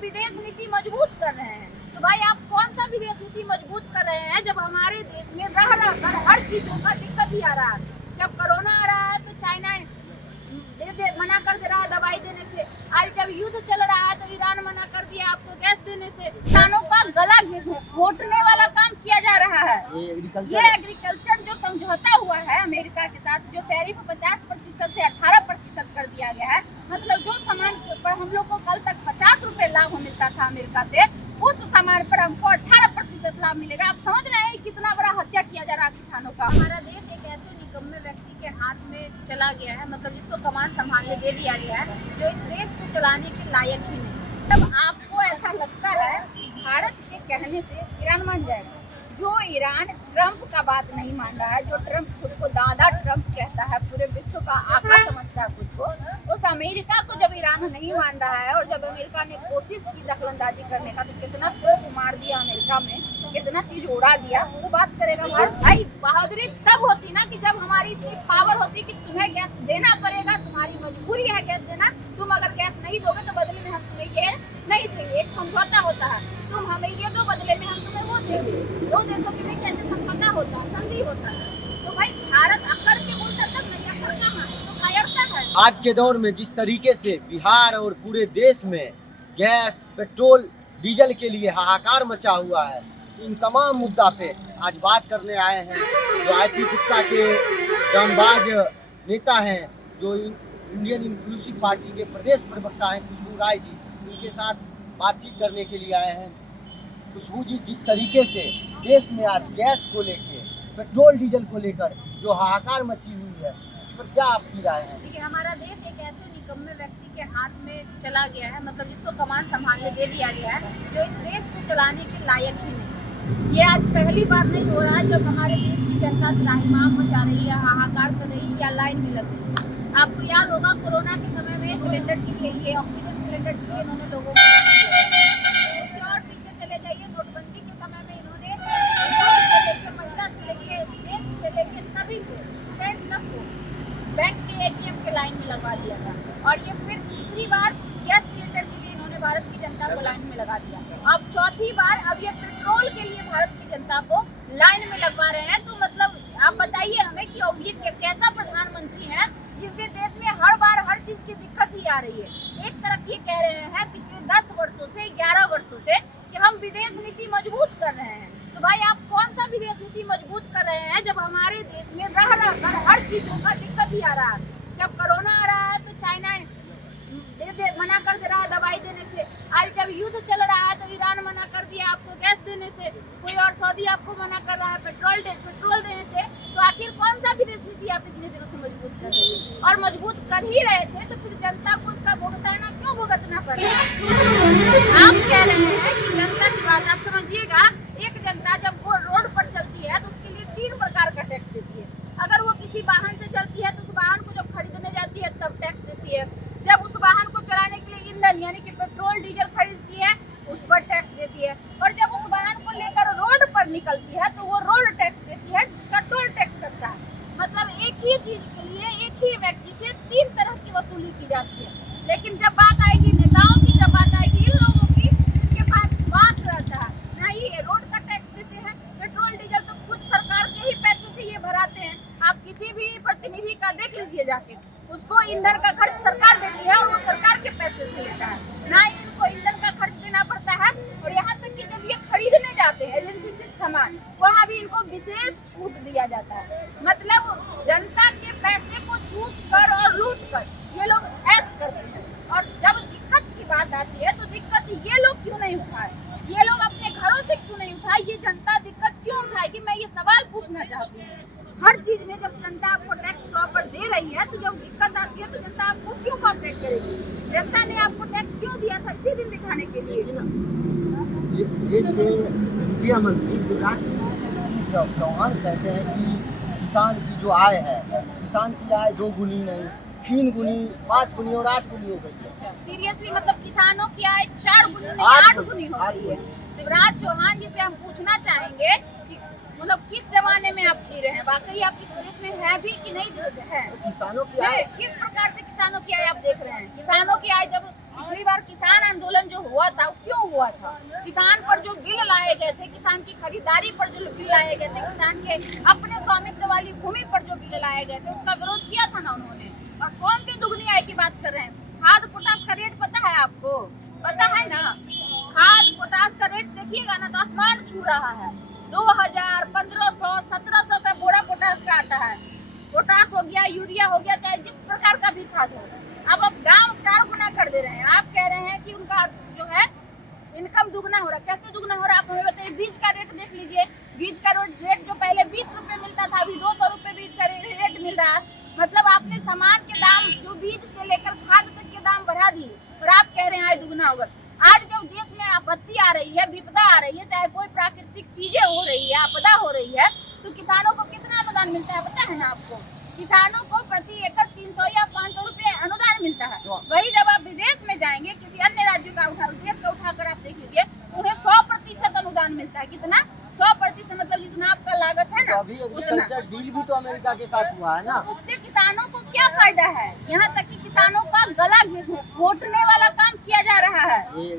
विदेश नीति मजबूत कर रहे हैं। तो भाई आप कौन सा विदेश नीति मजबूत कर रहे हैं जब हमारे देश में रह कर हर चीजों का दिक्कत ही आ रहा है। जब कोरोना आ रहा है तो चाइना मना कर दे रहा है दवाई देने से। आज जब युद्ध चल रहा है तो ईरान मना कर दिया आपको गैस देने से। किसानों का गला घोटने वाला काम किया जा रहा है। ये एग्रीकल्चर जो समझौता हुआ है अमेरिका के साथ, जो टैरिफ 50% से 18% कर दिया गया है, मतलब जो सामान पर हम लोग को कल तक 50 रुपए लाभ मिलता था अमेरिका से, उस सामान पर हमको 18% लाभ मिलेगा। आप समझ रहे हैं कितना बड़ा हत्या किया जा रहा है किसानों का। हमारा देश एक ऐसे निकम्मे व्यक्ति के हाथ में चला गया है, मतलब जिसको कमान संभालने दे दिया गया है, जो इस देश को चलाने के लायक ही नहीं। तब आपको ऐसा लगता है भारत के कहने से ईरान मान जाएगा? जो ईरान ट्रंप का बात नहीं मान रहा है, जो ट्रंप खुद को दादा ट्रंप कहता है, पूरे विश्व का आका समझता है खुद को, उस अमेरिका को जब ईरान नहीं मान रहा है और जब अमेरिका ने कोशिश की दखलंदाजी करने का, तो कितना तोप मार दिया अमेरिका में, कितना चीज उड़ा दिया, वो बात करेगा भारत? भाई बहादुरी तब होती ना कि जब हमारी इतनी पावर होती कि तुम्हें गैस देना पड़ेगा, तुम्हारी मजबूरी है गैस देना, तुम अगर गैस नहीं दोगे तो बदले में हम तुम्हें ये नहीं देंगे। एक समझौता होता है, तुम हमें ये दो बदले में हम तुम्हें वो देंगे। दो देशों के बीच ऐसे समझौता होता है, संधि होता है। तो भाई भारत अकड़ के बोलता तब नहीं, अकड़ कहाँ है? तो कायरता है। आज के दौर में जिस तरीके से बिहार और पूरे देश में गैस, पेट्रोल, डीजल के लिए हाहाकार मचा हुआ है, इन तमाम मुद्दा पे आज बात करने आए हैं। जो आईपी गुप्ता के जांबाज नेता हैं, जो इंडियन इंक्लूसिव पार्टी के प्रदेश प्रवक्ता हैं खुशबू राय जी, उनके साथ बातचीत करने के लिए आए हैं। खुशबू जी, जिस तरीके से देश में आज गैस को लेके, पेट्रोल डीजल को लेकर जो हाहाकार मची हुई है, उस पर क्या आपकी राय है? देखिए, हमारा देश एक ऐसे निकम्मे व्यक्ति के हाथ में चला गया है, मतलब जिसको कमान संभालने दे दिया गया है, जो इस देश को चलाने के लायक ही नहीं। ये आज पहली बार नहीं हो रहा है जब हमारे देश की जनता त्राहिमाम मचा रही है, हाहाकार कर रही है या लाइन में लग रही है। आपको याद होगा कोरोना के समय में सिलेंडर के लिए, ये ऑक्सीजन सिलेंडर के लिए इन्होंने लोगों को उससे और पीछे चले जाइए, नोटबंदी के समय में इन्होंने से लेके महिला से लेके जेंट्स से लेके सभी को, स्टूडेंट तक को बैंक के एटीएम के लाइन में लगवा दिया था। और ये फिर तीसरी बार गैस सिलेंडर के लिए इन्होंने भारत की जनता को लाइन में लगा दिया। अब चौथी बार अब ये पेट्रोल के लिए भारत की जनता को लाइन में लगवा रहे हैं। तो मतलब आप बताइए हमें कि अब ये कैसा प्रधानमंत्री है जिसके देश में हर बार हर चीज की दिक्कत ही आ रही है। एक तरफ ये कह रहे हैं पिछले 10 वर्षों से, 11 वर्षों से कि हम विदेश नीति मजबूत कर रहे हैं। तो भाई आप कौन सा विदेश नीति मजबूत कर रहे हैं जब हमारे देश में रह कर हर चीजों का दिक्कत ही आ रहा है। जब कोरोना आ रहा है तो चाइना मना कर दे रहा है दवाई देने से। आज जब युद्ध चल रहा है तो ईरान मना कर दिया आपको गैस देने से। कोई और सऊदी आपको मना कर रहा है पेट्रोल देने से। तो आखिर कौन सा विदेश नीति आप इतने दिनों से मजबूत कर रहे थे? और मजबूत कर ही रहे थे तो फिर जनता को उसका भुगताना क्यों भुगतना पड़ रहा है? आप कह रहे हैं कि जनता की बात आप समझिएगा। एक जनता जब वो रोड पर चलती है तो उसके लिए 3 प्रकार का टैक्स देती है। अगर वो किसी वाहन से चलती है तो उस वाहन को जब खरीदने जाती है तब टैक्स देती है। जब उस वाहन को चलाने के लिए ईंधन यानी कि पेट्रोल डीजल खरीदती है उस पर टैक्स देती है। और जब उस वाहन को लेकर रोड पर निकलती है तो वो रोड टैक्स देती है, जिसका टोल टैक्स करता है। मतलब एक ही चीज के लिए एक ही व्यक्ति से 3 तरह की वसूली की जाती है। लेकिन जब बात आएगी नेताओं की, जब बात आएगी इन लोगों की, जिनके पास बात रहता है, नहीं ये रोड का टैक्स देते हैं, पेट्रोल डीजल तो खुद सरकार के ही पैसे से ये भराते हैं। आप किसी भी प्रतिनिधि का देख लीजिए जाके, उसको ईंधन का खर्च सरकार देती है और वो सरकार के पैसे से लेता है। ना इनको ईंधन का खर्च देना पड़ता है। और यहाँ तक कि जब ये खरीदने जाते हैं एजेंसी से सामान, वहाँ भी इनको विशेष छूट दिया जाता है। मतलब जनता के पैसे को चूस कर और लूट कर ये लोग ऐश करते हैं। और जब दिक्कत की बात आती है तो दिक्कत ये लोग क्यों नहीं उठाए? ये लोग अपने घरों से क्यों नहीं उठाए? ये जनता दिक्कत क्यों उठाएगी? मैं ये सवाल पूछना चाहती हूँ। हर चीज में जब जनता आपको टैक्स प्रॉपर दे रही है तो जब दिक्कत आती है तो जनता आपको क्यों कॉपरेट करेगी? जनता ने आपको टैक्स क्यों दिया था? इसी दिन दिखाने के लिए। गृह मंत्री शिवराज सिंह चौहान कहते हैं कि किसान की जो आय है, किसान की आय 2 गुनी नहीं 3 गुनी, 5 गुनी और 8 गुनी हो गई है। अच्छा, सीरियसली? मतलब किसानों की आय 4 गुनी नहीं 8 गुनी हो गई है। शिवराज चौहान जी से हम पूछना चाहेंगे कि मतलब किस जमाने में आप जी रहे हैं? वाकई आप इस देश में है भी कि नहीं है? किसानों की आय किस प्रकार से किसानों की आय आप देख रहे हैं? किसानों की आय जब पिछली बार किसान आंदोलन जो हुआ था, क्यों हुआ था? किसान पर जो बिल लाए गए थे, किसान की खरीदारी पर जो बिल लाए गए थे, किसान के अपने स्वामित्व वाली भूमि पर जो बिल लाए गए थे, उसका विरोध किया था ना उन्होंने। और कौन सी दुगनी आय की बात कर रहे हैं? खाद पोटास का रेट पता है आपको? पता है ना? खाद पोटास का रेट देखिएगा ना तो आसमान छू रहा है। 2000, 1500, 1700 का बोरा पोटास का आता है। पोटास हो गया, यूरिया हो गया, चाहे जिस प्रकार का भी खाद हो। अब दाम 4 गुना कर दे रहे हैं। आप कह रहे हैं कि उनका जो है इनकम दुगना हो रहा है। कैसे दुगना हो रहा है आप हमें बताइए। बीज का रेट देख लीजिए। बीज का रेट जो पहले 20 रुपए मिलता था, अभी 200 रुपए बीज का रेट मिल रहा है। मतलब आपने सामान के दाम जो बीज से लेकर खाद तक के दाम बढ़ा दिए और आप कह रहे हैं आज दुगना होगा। आज जब देश में आपत्ति आ रही है, विपदा आ रही है, चाहे कोई प्राकृतिक चीजें हो रही है, आपदा हो रही है, तो किसानों को कितना अनुदान मिलता है पता है ना आपको? किसानों को प्रति एकड़ 300 या 500 रुपए अनुदान मिलता है। वही जब आप विदेश में जाएंगे, किसी अन्य राज्यों का देश का उठाकर आप देख लीजिए, उन्हें 100% अनुदान मिलता है। कितना? 100%। मतलब जितना आपका लागत है ना, तो अभी एग्रीकल्चर डील भी तो अमेरिका के साथ हुआ है ना। तो उससे किसानों को क्या फायदा है? यहाँ तक कि किसानों का गला घोटने वाला काम किया जा रहा है। ये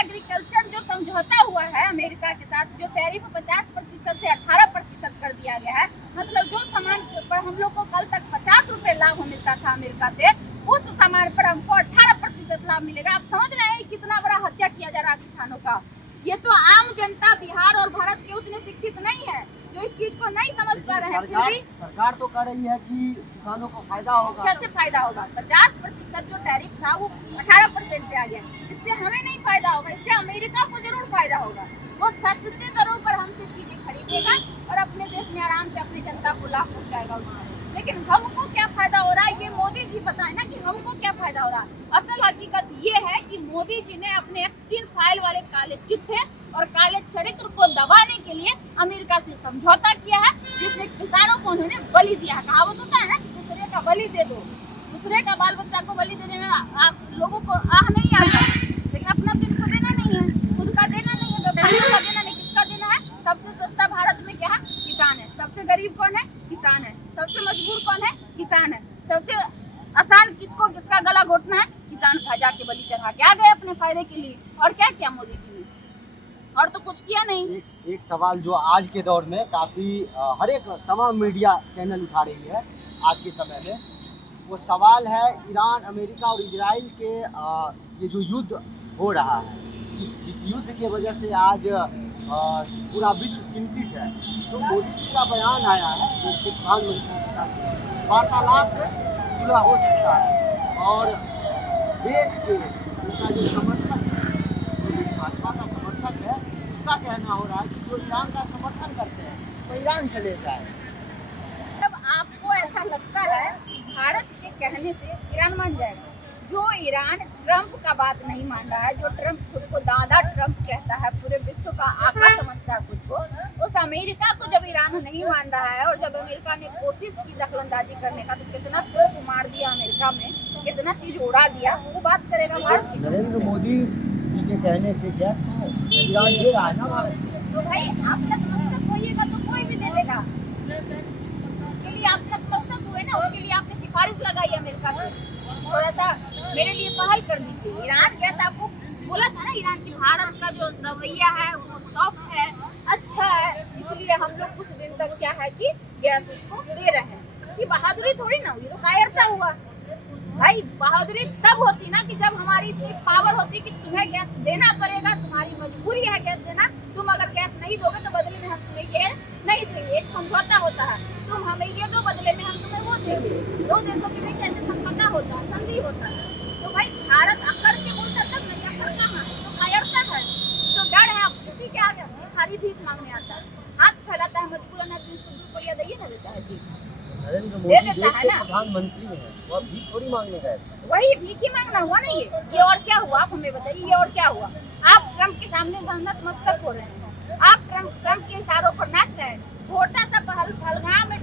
एग्रीकल्चर जो समझौता हुआ है अमेरिका के साथ, जो टैरिफ 50% से 18% कर दिया गया है, मतलब जो सामान पर हम लोग को कल तक 50 रुपए लाभ मिलता था अमेरिका से, उस सामान पर हमको 18% लाभ मिलेगा। आप समझ रहे हैं कितना बड़ा हत्या किया जा रहा है किसानों का? ये तो आम जनता बिहार और भारत के उतने शिक्षित नहीं है जो इस चीज को नहीं समझ पा रहे हैं। फिर भी सरकार तो कह रही है कि किसानों को फायदा होगा। कैसे फायदा होगा? 50% जो टैरिफ था वो 18% पे आ गया। इससे हमें नहीं फायदा होगा, इससे अमेरिका को जरूर फायदा होगा। वो सस्ते दरों पर हमसे चीजें खरीदेगा और अपने देश में आराम से अपनी जनता को लाभ पहुंचाएगा उसमें। लेकिन हमको क्या फायदा हो रहा है ये मोदी जी बताए ना कि हमको क्या फायदा हो रहा है। असल हकीकत ये है कि मोदी जी ने अपने एक्सटीन फाइल वाले काले चिट्ठे और काले चरित्र को दबाने के लिए अमेरिका से समझौता किया है, जिसमें किसानों को उन्होंने बलि दिया है। कहावत होता है ना कि दूसरे का बलि दे दो। दूसरे का बाल बच्चा को बलि देने में आप लोगों को आह नहीं आता, लेकिन अपना तो इनको देना नहीं है, खुद का देना नहीं है, व्यवसायियों का देना नहीं। किसका देना है? सबसे सस्ता भारत में क्या है? किसान है। सबसे गरीब कौन है? किसान है। सबसे मजबूर कौन है? किसान है। सबसे आसान किसका गला घोटना है? किसान का। जाके बलि चढ़ा के आ गए अपने फायदे के लिए। और क्या किया मोदी जी ने? और तो कुछ किया नहीं। एक सवाल जो आज के दौर में काफी हर एक तमाम मीडिया चैनल उठा रही है आज के समय में, वो सवाल है ईरान, अमेरिका और इजराइल के ये जो युद्ध हो रहा है, जिस युद्ध के वजह से आज पूरा विश्व चिंतित है। तो मोदी जी का बयान आया है कि प्रधानमंत्री के साथ वार्तालाप से पूरा हो सकता है और देश के उनका जो समर्थक भाजपा का समर्थक है, उसका कहना हो रहा है कि जो ईरान का समर्थन करते हैं वो ईरान चले जाए। जब आपको ऐसा लगता है भारत के कहने से ईरान मान जाएगा। जो ईरान ट्रंप का बात नहीं मान रहा है, जो ट्रंप खुद को दादा ट्रंप कहता है, पूरे विश्व का आका समझता है खुद को, उस अमेरिका को जब ईरान नहीं मान रहा है और जब अमेरिका ने कोशिश की दखलंदाजी करने का, तो कितना तोप मार दिया अमेरिका में, कितना चीज उड़ा दिया, वो बात करेगा भारत। नरेंद्र मोदी जी के कहने से क्या ईरान दे रहा है ना भारत। तो भाई आप नतमस्तक होइएगा तो कोई भी दे देगा। उसके लिए आप नतमस्तक हुए ना, उसके लिए आपने सिफारिश लगाई अमेरिका से, थोड़ा सा मेरे लिए पहल कर दीजिए। ईरान जैसा आपको बोला था ना, ईरान की भारत का जो रवैया है वो सॉफ्ट है, अच्छा है, इसलिए हम लोग कुछ दिन तक क्या है कि गैस उसको दे रहे हैं। ये बहादुरी थोड़ी ना हुई, तो कायरता हुआ। भाई बहादुरी तब होती ना कि जब हमारी इतनी पावर होती कि तुम्हें गैस देना पड़ेगा, तुम्हारी मजबूरी है गैस देना, तुम अगर गैस नहीं दोगे तो बदले में हम तुम्हें ये नहीं देंगे। एक समझौता होता है, तुम हमें ये दो, बदले में हम तुम्हें वो देंगे। दो देशों के बीच ऐसे समझौता होता है, संधि होता है। तो भाई भारत अकड़ के बोलता तब नहीं, अकड़ कहाँ है? तो कायरता है, तो डर है। आप किसी के आगे भिखारी भीख मांगने आता है, हाथ फैलाता है, मजबूरन आदमी उसको 2 रुपया दे ना देता है। जी नरेंद्र मोदी देश के प्रधानमंत्री हैं, वो भीख थोड़ी मांगने गए। वही भीख ही मांगना हुआ ना ये और क्या हुआ? आप हमें बताइए, ये और क्या हुआ? आप ट्रंप के सामने नतमस्तक हो रहे हैं, आप ट्रंप के इशारों पर नाच रहे हैं। छोटा सा पहलगाम में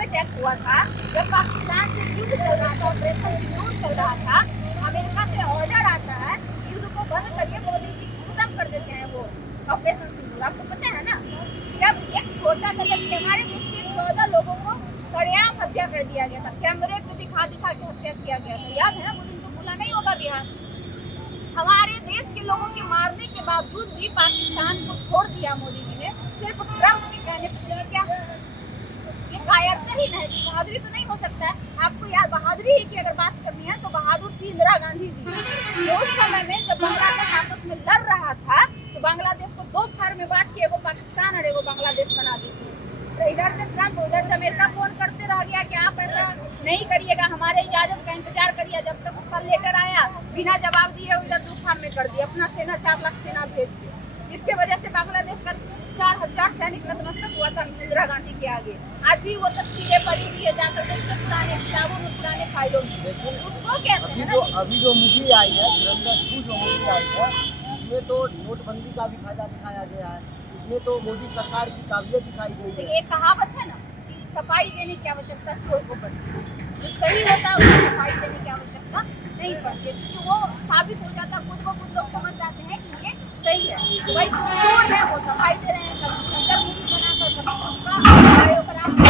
अटैक हुआ था, जब पाकिस्तान से युद्ध चल रहा था, ऑपरेशन सिंदूर चल रहा था, अमेरिका से ऑर्डर आता है युद्ध को बंद करिए, मोदी जी खत्म कर देते हैं वो ऑपरेशन सिंदूर। आपको पता है ना, जब एक छोटा सा, जब हमारे देश के 14 लोगों को सरेआम हत्या कर दिया गया था, कैमरे पे दिखा के हत्या किया गया था, याद है ना? वो दिन तो होगा? नहीं होगा बिहार। हमारे देश के लोगों के मारने के बावजूद भी पाकिस्तान को छोड़ दिया मोदी जी ने, सिर्फ ट्रंप के कहने पर। क्या ये कायरता ही नहीं, बहादुरी तो नहीं हो सकता है? आपको यार बहादुरी की अगर बात करनी है तो बहादुर थी इंदिरा गांधी जी। तो उस समय में जब बांग्लादेश आपस में लड़ रहा था तो बांग्लादेश को दो भाग में बांट के एगो पाकिस्तान और एगो बांग्लादेश बना दी थी। तो इधर से ट्रंप उधर से अमेरिका फोन करते रह गया कि आप ऐसा नहीं करिएगा, हमारे इजाजत का इंतजार करिए। जब तक उसका लेटर आया बिना जवाब दिए उधर तूफान में कर दिया अपना सेना, 4 लाख सेना भेज दिया। इसके वजह से बांग्लादेश का 4000 सैनिक नतमस्तक हुआ था इंदिरा गांधी के आगे। आज भी वो तस्वीरें पड़ी हुई है, जाकर देखिए पुराने किताबों में, पुराने फाइलों में। उसको कहते हैं ना, अभी जो मूवी आई है धुरंधर 2 जो मूवी आई है, उसमें तो नोटबंदी का भी फायदा दिखाया गया है। उसमें तो मोदी सरकार की काबिलियत दिखाई गई है। एक कहावत है ना कि सफाई देने की आवश्यकता चोर को पड़ती है। जो सही होता है उसको सफाई देने की आवश्यकता नहीं पड़ती है, क्योंकि वो साबित हो जाता है, खुद ब खुद लोग समझ जाते हैं कि ये सही है। तो भाई चोर है वो सफाई दे रहे हैं, कभी बनाकर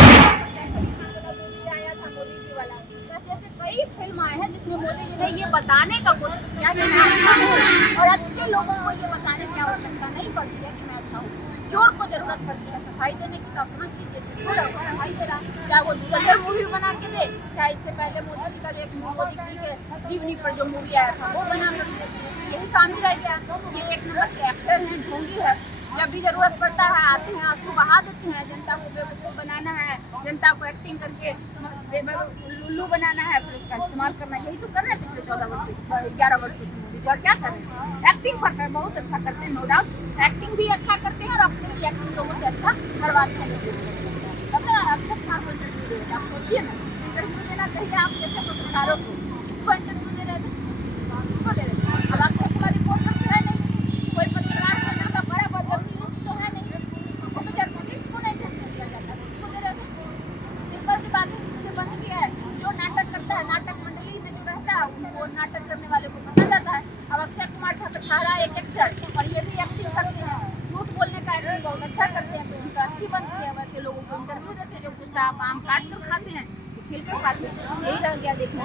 आया था मोदी जी वाला। ऐसे कई फिल्म आए हैं जिसमें मोदी जी ने ये बताने का कोशिश किया कि मैं अच्छा हूँ, और अच्छे लोगों को ये बताने की आवश्यकता नहीं पड़ती है कि मैं अच्छा हूँ। चोर को जरूरत पड़ती है सफाई देने की। तो आप समझ लीजिए कि चोर है वो सफाई दे रहा है, चाहे वो धुरंधर मूवी बना के दे, चाहे इससे पहले मोदी जी का एक मोदी जी के जीवनी पर जो मूवी आया था वो बना कर देते। तो यही काम ही रह गया। ये एक नंबर के एक्टर हैं, ढोंगी है। जब भी जरूरत पड़ता है आते हैं, आंसू बहा देते हैं। जनता को बेवकूफ़ बनाना है, जनता को एक्टिंग करके उल्लू बनाना है, फिर उसका इस्तेमाल करना। यही तो कर रहे हैं पिछले 11 वर्ष से मोदी जी। और क्या कर रहे हैं? एक्टिंग परफेक्ट बहुत अच्छा करते हैं, नो डाउट। एक्टिंग भी अच्छा करते हैं और अपने भी एक्टिंग लोगों से अच्छा करवाते हैं। तब ना अक्षय कुमार को इंटरव्यू दे रहे। आप सोचिए ना, इंटरव्यू देना चाहिए आप जैसे पत्रकारों को। किसको इंटरव्यू दे रहे थे? किसको दे रहे थे? अब अक्षय कुमार रिपोर्ट करते हैं नहीं, कोई पत्रकार चैनल का बड़ा जर्नलिस्ट तो है नहीं, वो तो जर्नलिस्ट को नहीं इंटरव्यू दिया जाता, किसको दे रहे थे? सिंपल सी बात है, जिससे बनती है, जो नाटक करता है, नाटक मंडली में जो रहता है उनको नाटक करने वाले को पसंद आता है। अब अक्षय कुमार ठहरा एक एक्टर और ये भी एक्टिंग करते हैं, झूठ बोलने का एक्टिंग बहुत अच्छा करते हैं, तो उनका अच्छी बनती है। वैसे लोगों को इंटरव्यू देते हैं जो कुछ आप आम काट कर खाते हैं, छिल कर खाते हैं। यही रह गया देखना।